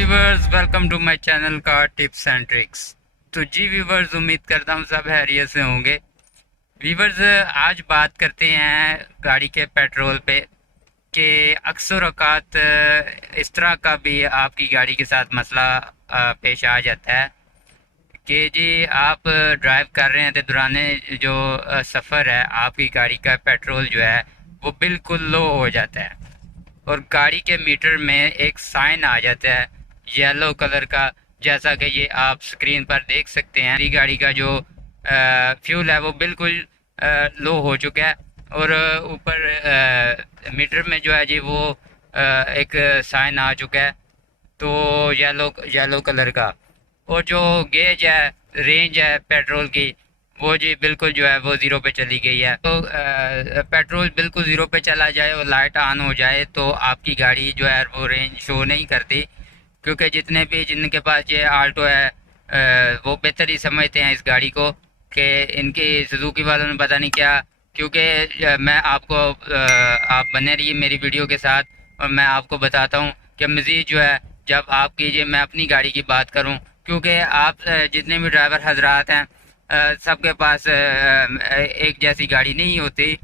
Viewers, welcome to my channel car tips and tricks. तो जी viewers, उम्मीद करता हूँ सब हैरियत से होंगे। व्यूवर्स, आज बात करते हैं गाड़ी के पेट्रोल पे कि अक्सर औकात इस तरह का भी आपकी गाड़ी के साथ मसला पेश आ जाता है कि जी आप ड्राइव कर रहे हैं तो दौरान जो सफ़र है आपकी गाड़ी का पेट्रोल जो है वो बिल्कुल लो हो जाता है और गाड़ी के मीटर में एक साइन आ जाता है येलो कलर का, जैसा कि ये आप स्क्रीन पर देख सकते हैं। मेरी गाड़ी का जो फ्यूल है वो बिल्कुल लो हो चुका है और ऊपर मीटर में जो है जी वो एक साइन आ चुका है, तो येलो येलो कलर का। और जो गेज है, रेंज है पेट्रोल की, वो जी बिल्कुल जो है वो ज़ीरो पे चली गई है। तो पेट्रोल बिल्कुल ज़ीरो पे चला जाए और लाइट ऑन हो जाए तो आपकी गाड़ी जो है वो रेंज शो नहीं करती, क्योंकि जिनके पास ये आल्टो है वो बेहतर ही समझते हैं इस गाड़ी को कि इनकी सुजुकी वालों ने पता नहीं क्या। क्योंकि मैं आपको आप बने रहिए मेरी वीडियो के साथ और मैं आपको बताता हूँ कि मज़ीद जो है, जब आप कीजिए, मैं अपनी गाड़ी की बात करूँ, क्योंकि आप जितने भी ड्राइवर हजरात हैं सबके पास एक जैसी गाड़ी नहीं होती।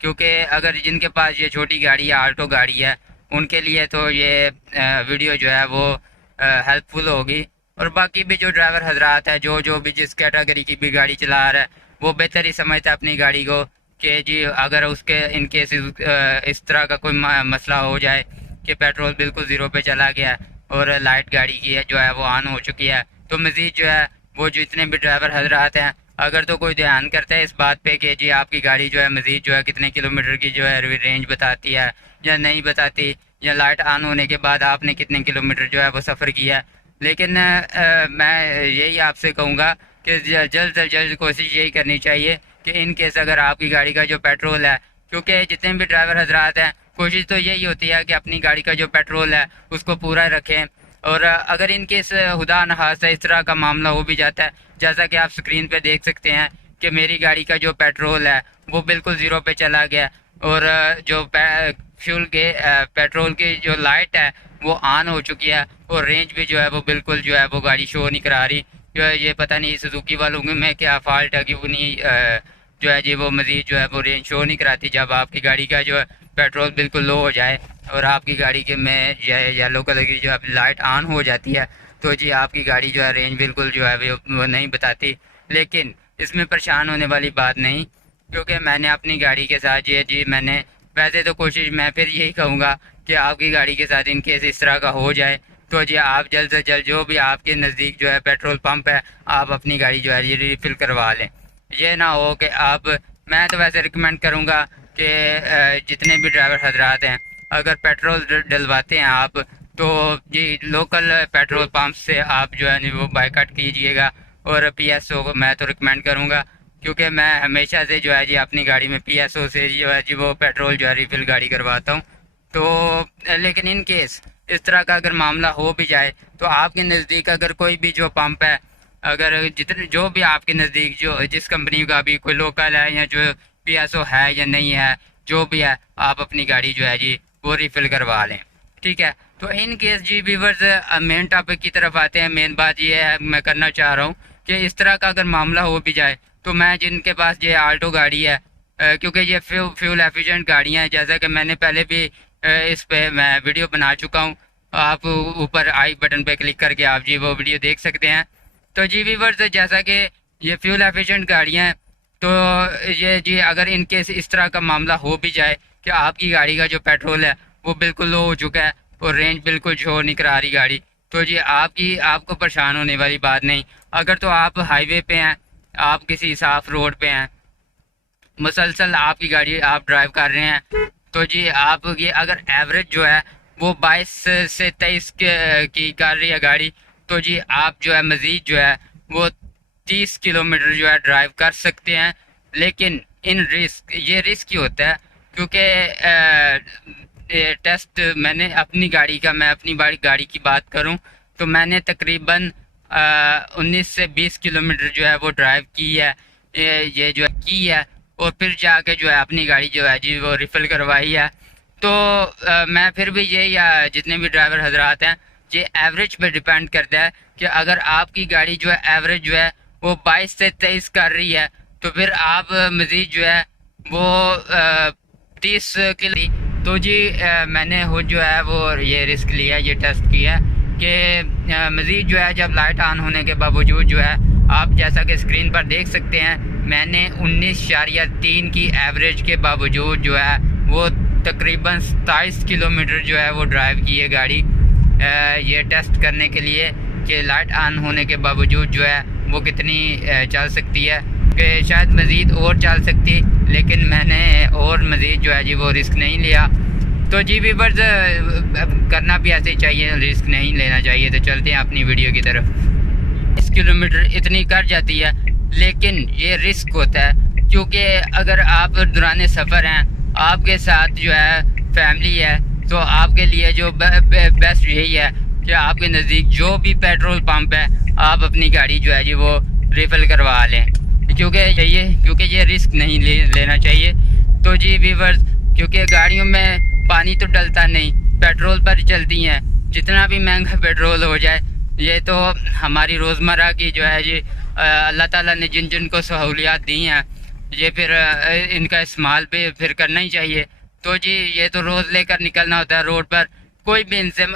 क्योंकि अगर जिनके पास ये छोटी गाड़ी है, आल्टो गाड़ी है, उनके लिए तो ये वीडियो जो है वो हेल्पफुल होगी। और बाकी भी जो ड्राइवर हजरात है, जो जो भी जिस कैटेगरी की भी गाड़ी चला रहा है, वो बेहतर ही समझता है अपनी गाड़ी को कि जी अगर उसके इनकेस इस तरह का कोई मसला हो जाए कि पेट्रोल बिल्कुल ज़ीरो पे चला गया और लाइट गाड़ी की है जो है वो ऑन हो चुकी है, तो मज़ीद जो है वो जितने भी ड्राइवर हजरात हैं, अगर तो कोई ध्यान करता है इस बात पे कि जी आपकी गाड़ी जो है मज़ीद जो है कितने किलोमीटर की जो है रेंज बताती है या नहीं बताती, या लाइट ऑन होने के बाद आपने कितने किलोमीटर जो है वो सफ़र किया। लेकिन मैं यही आपसे कहूँगा कि जल्द से जल्द कोशिश यही करनी चाहिए कि इन केस अगर आपकी गाड़ी का जो पेट्रोल है, क्योंकि जितने भी ड्राइवर हजरात हैं कोशिश तो यही होती है कि अपनी गाड़ी का जो पेट्रोल है उसको पूरा रखें। और अगर इन केस खुदा न खास्ता इस तरह का मामला हो भी जाता है, जैसा कि आप स्क्रीन पे देख सकते हैं कि मेरी गाड़ी का जो पेट्रोल है वो बिल्कुल ज़ीरो पे चला गया और जो फ्यूल के पेट्रोल की जो लाइट है वो ऑन हो चुकी है और रेंज भी जो है वो बिल्कुल जो है वो गाड़ी शो नहीं करा रही। जो है ये पता नहीं सुजुकी वालों में क्या फॉल्ट है कि वो नहीं जो है जी वो मज़ीद जो है वो रेंज शो नहीं कराती जब आपकी गाड़ी का जो है पेट्रोल बिल्कुल लो हो जाए और आपकी गाड़ी के में येलो कलर की जो है लाइट ऑन हो जाती है, तो जी आपकी गाड़ी जो है रेंज बिल्कुल जो है वो नहीं बताती। लेकिन इसमें परेशान होने वाली बात नहीं, क्योंकि मैंने अपनी गाड़ी के साथ ये जी मैंने वैसे तो कोशिश मैं फिर यही कहूँगा कि आपकी गाड़ी के साथ इन केस इस तरह का हो जाए तो जी आप जल्द से जल्द जो भी आपके नज़दीक जो है पेट्रोल पंप है आप अपनी गाड़ी जो है ये रिफ़िल करवा लें। ये ना हो कि आप, मैं तो वैसे रिकमेंड करूँगा कि जितने भी ड्राइवर हजरात हैं अगर पेट्रोल डलवाते हैं आप, तो जी लोकल पेट्रोल पंप से आप जो है वो बाइकआउट कीजिएगा। और पीएसओ को मैं तो रिकमेंड करूँगा, क्योंकि मैं हमेशा से जो है जी अपनी गाड़ी में पीएसओ से जो है जी वो पेट्रोल जो है रिफ़िल गाड़ी करवाता हूँ। तो लेकिन इन केस इस तरह का अगर मामला हो भी जाए तो आपके नज़दीक अगर कोई भी जो पंप है, अगर जितने जो भी आपके नज़दीक जो जिस कंपनी का भी कोई लोकल है या जो पीएसओ है या नहीं है, जो भी है आप अपनी गाड़ी जो है जी वो रिफ़िल करवा लें। ठीक है, तो इन केस जी व्यूवर्स मेन टॉपिक की तरफ आते हैं। मेन बात ये है मैं करना चाह रहा हूँ कि इस तरह का अगर मामला हो भी जाए तो मैं जिनके पास ये आल्टो गाड़ी है, क्योंकि ये फ्यूल एफिशिएंट गाड़ियाँ हैं, जैसा कि मैंने पहले भी इस पे मैं वीडियो बना चुका हूँ। आप ऊपर आई बटन पे क्लिक करके आप जी वो वीडियो देख सकते हैं। तो जी व्यूवर्स, जैसा कि ये फ्यूल एफिशिएंट गाड़ियाँ हैं, तो ये जी अगर इन केस इस तरह का मामला हो भी जाए कि आपकी गाड़ी का जो पेट्रोल है वो बिल्कुल लो हो चुका है और रेंज बिल्कुल शो नहीं करा रही गाड़ी, तो जी आपको परेशान होने वाली बात नहीं। अगर तो आप हाईवे पे हैं, आप किसी साफ रोड पे हैं, मुसलसल आपकी गाड़ी आप ड्राइव कर रहे हैं, तो जी आप ये अगर एवरेज जो है वो 22 से 23 की कर रही है गाड़ी, तो जी आप जो है मज़ीद जो है वो 30 किलोमीटर जो है ड्राइव कर सकते हैं। लेकिन ये रिस्क ही होता है, क्योंकि टेस्ट मैंने अपनी गाड़ी का, मैं अपनी गाड़ी की बात करूं तो मैंने तकरीबन 19 से 20 किलोमीटर जो है वो ड्राइव की है, ये जो है की है, और फिर जाके जो है अपनी गाड़ी जो है जी वो रिफ़िल करवाई है। तो मैं फिर भी ये या जितने भी ड्राइवर हजरात हैं ये एवरेज पे डिपेंड करता है कि अगर आपकी गाड़ी जो है एवरेज जो है वो 22 से 23 कर रही है तो फिर आप मज़ीद जो है वो 30 किलो। तो जी मैंने खुद जो है वो ये रिस्क लिया, ये टेस्ट किया कि मज़ीद जो है जब लाइट ऑन होने के बावजूद जो है आप जैसा कि स्क्रीन पर देख सकते हैं मैंने 19.3 की एवरेज के बावजूद जो है वो तकरीबन 27 किलोमीटर जो है वो ड्राइव की है गाड़ी, ये टेस्ट करने के लिए कि लाइट ऑन होने के बावजूद जो है वो कितनी चल सकती है, कि शायद मज़ीद और चल सकती, लेकिन मैंने और मज़ीद जो है जी वो रिस्क नहीं लिया। तो जी व्यूअर्स करना भी ऐसे ही चाहिए, रिस्क नहीं लेना चाहिए। तो चलते हैं अपनी वीडियो की तरफ। 20 किलोमीटर इतनी कर जाती है, लेकिन ये रिस्क होता है क्योंकि अगर आप दौरान सफ़र हैं, आपके साथ जो है फैमिली है, तो आपके लिए जो बेस्ट यही है कि आपके नज़दीक जो भी पेट्रोल पंप है आप अपनी गाड़ी जो है जी वो रिफ़िल करवा लें, क्योंकि ये रिस्क नहीं लेना चाहिए। तो जी व्यूअर्स क्योंकि गाड़ियों में पानी तो डलता नहीं, पेट्रोल पर चलती हैं, जितना भी महंगा पेट्रोल हो जाए ये तो हमारी रोज़मर्रा की जो है जी अल्लाह ताला ने जिन जिन को सहूलियात दी हैं ये फिर इनका इस्तेमाल भी फिर करना ही चाहिए। तो जी ये तो रोज़ लेकर निकलना होता है रोड पर, कोई भी इनसे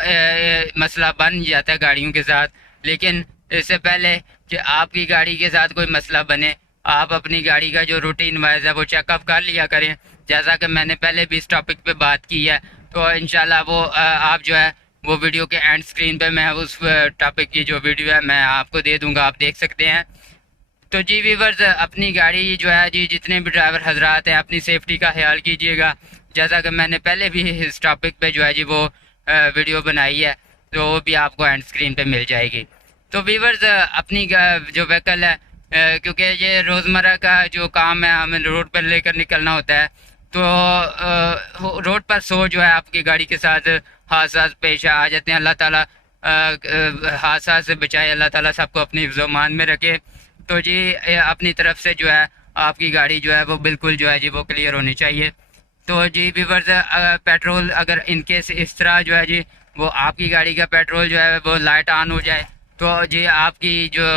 मसला बन जाता है गाड़ियों के साथ, लेकिन इससे पहले कि आपकी गाड़ी के साथ कोई मसला बने आप अपनी गाड़ी का जो रूटीन वाइज है वो चेकअप कर लिया करें, जैसा कि मैंने पहले भी इस टॉपिक पे बात की है। तो इंशाल्लाह वो आप जो है वो वीडियो के एंड स्क्रीन पे मैं उस टॉपिक की जो वीडियो है मैं आपको दे दूंगा, आप देख सकते हैं। तो जी व्यूअर्स अपनी गाड़ी जो है जी जितने भी ड्राइवर हजरात हैं अपनी सेफ्टी का ख्याल कीजिएगा, जैसा कि मैंने पहले भी इस टॉपिक पे जो है जी वो वीडियो बनाई है, तो वो भी आपको एंड स्क्रीन पे मिल जाएगी। तो व्यूअर्स अपनी जो व्हीकल है क्योंकि ये रोज़मर्रा का जो काम है हमें रोड पर लेकर निकलना होता है, तो रोड पर सो जो है आपकी गाड़ी के साथ हादसा पेश आ जाते हैं। अल्लाह ताला हादसा से बचाए, अल्लाह ताला सबको अपनी हिफ्ज़-ओ-मान में रखे। तो जी अपनी तरफ से जो है आपकी गाड़ी जो है वो बिल्कुल जो है जी वो क्लियर होनी चाहिए। तो जी व्यूअर्स पेट्रोल अगर इनकेस इस तरह जो है जी वो आपकी गाड़ी का पेट्रोल जो है वो लाइट ऑन हो जाए तो जी आपकी जो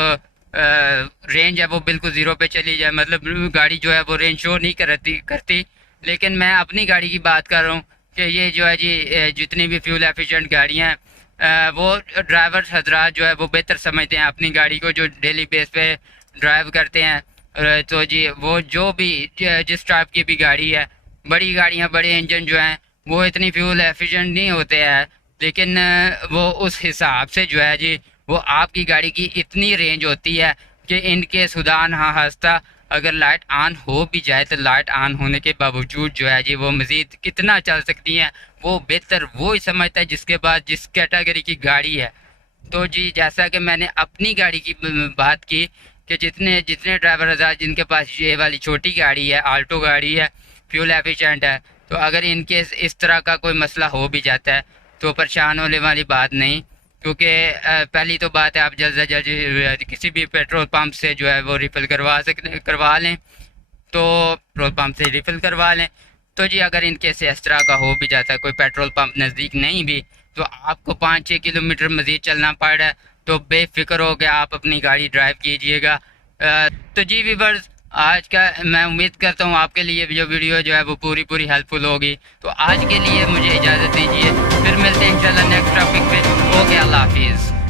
रेंज है वो बिल्कुल ज़ीरो पे चली जाए, मतलब गाड़ी जो है वो रेंज शो नहीं करती। लेकिन मैं अपनी गाड़ी की बात कर रहा हूँ कि ये जो है जी जितनी भी फ्यूल एफिशिएंट गाड़ियाँ हैं वो ड्राइवर हजरात जो है वो बेहतर समझते हैं अपनी गाड़ी को, जो डेली बेस पे ड्राइव करते हैं। तो जी वो जो भी जिस टाइप की भी गाड़ी है, बड़ी गाड़ियाँ बड़े इंजन जो हैं वो इतनी फ्यूल एफिशिएंट नहीं होते हैं, लेकिन वो उस हिसाब से जो है जी वो आपकी गाड़ी की इतनी रेंज होती है कि इनके खुदा ना खास्ता अगर लाइट ऑन हो भी जाए तो लाइट ऑन होने के बावजूद जो है जी वो मज़ीद कितना चल सकती हैं वो बेहतर वो ही समझता है जिसके बाद जिस कैटेगरी की गाड़ी है। तो जी जैसा कि मैंने अपनी गाड़ी की बात की कि जितने ड्राइवर हज़ार जिनके पास ये वाली छोटी गाड़ी है, आल्टो गाड़ी है, फ्यूल एफिशिएंट है, तो अगर इनके इस तरह का कोई मसला हो भी जाता है तो परेशान होने वाली बात नहीं, क्योंकि पहली तो बात है आप जल्द से जल्द किसी भी पेट्रोल पंप से जो है वो रिफ़िल करवा लें, तो पेट्रोल पंप से रिफ़िल करवा लें। तो जी अगर इनके से इस तरह का हो भी जाता है, कोई पेट्रोल पंप नज़दीक नहीं भी, तो आपको 5-6 किलोमीटर मज़ीद चलना पड़ रहा है, तो बेफिक्र हो के आप अपनी गाड़ी ड्राइव कीजिएगा। तो जी व्यूअर्स आज का मैं उम्मीद करता हूँ आपके लिए जो वीडियो जो है वो पूरी हेल्पफुल होगी। तो आज के लिए मुझे इजाज़त दीजिए, फिर मिलते हैं इंशाल्लाह नेक्स्ट टॉपिक पे। ओके, अल्लाह हाफिज़।